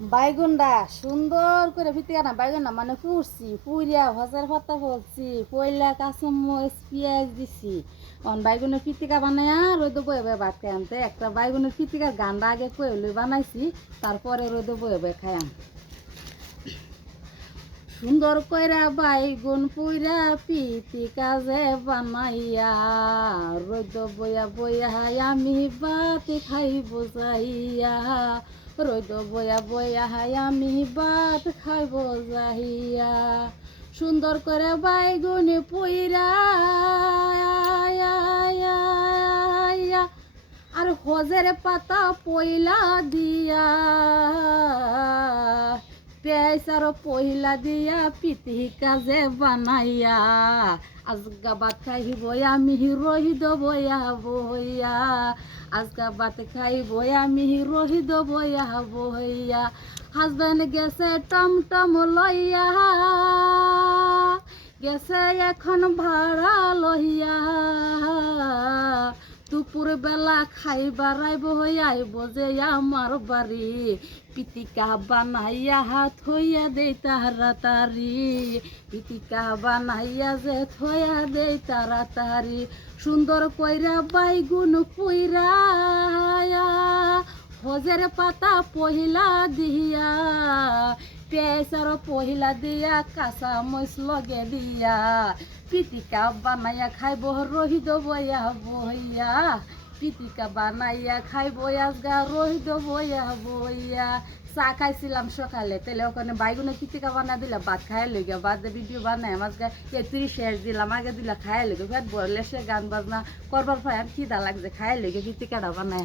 বাইগুনটা সুন্দর করে ফিতে না বাইগুনটা মানে পুড়ছি পুড়িয়া ভাজার পাতা ফলছি পয়লা কাঁচামরিচ পেঁয়াজ দিছি বাইগুনের ফিতিকা বানায়া রোদে বয়ে ভাত খাই আনতে একটা বাইগুনের ফিতিকার গান্ডা আগে কইলে বানাইছি তারপরে রোদে বয়ে খাইয়াম সুন্দর কইরা বাইগুন পুইরা পিতিকা যে বানাইয়া রোদ বয়া বয়া আমি ভাত খাইব যাইয়া রোদ বয়া বয়া আমি ভাত খাইব যাইয়া সুন্দর করে বাইগুন পুইরা আর হজের পাতা পয়লা দিয়া পেঁয়াজ পহিলা দিয়া পিতিকা যে বানাইয়া আজকা ভাত খাইব আমি রহিদ বয়া বইয়া আজকা ভাত খাইব আমি রহিদ বয়া বইয়া হাজবেন্ড গেছে টমটম লইয়া গেছে এখন ভাড়া লইয়া দুপুর বেলা খাইবার আইব আইব যে আমার বাড়ি পিতিকা বানাইয়া হাত হইয়া দেই তাড়াতাড়ি পিতিকা বানাইয়া যে থইয়া দেই তাড়াতাড়ি সুন্দর কইরা বাইগুন পুইরা হজের পাতা পহিলা দিয়া পেঁয়াজ পহিলা দিয়া কাঁচা মরিচ লগে দিয়া পিতিকা বানাইয়া খাইব রহিদ বয়া বইয়া পিতিকা বানাইয়া খাইব আজগা রহিদ বয়া বইয়া চা খাইছিলাম সকালে তাহলে ওখানে বাইগুনে পিতিকা বানা দিলাম ভাত খাই লইগা বাদ ভিডিও বানাই আজকে 30 দিলাম আগে দিলা খাই লইগে ফেট বললে সে গান বাজনা করবার ফায়ার খিদা লাগছে খাই লইগে পিতিকাটা বানাই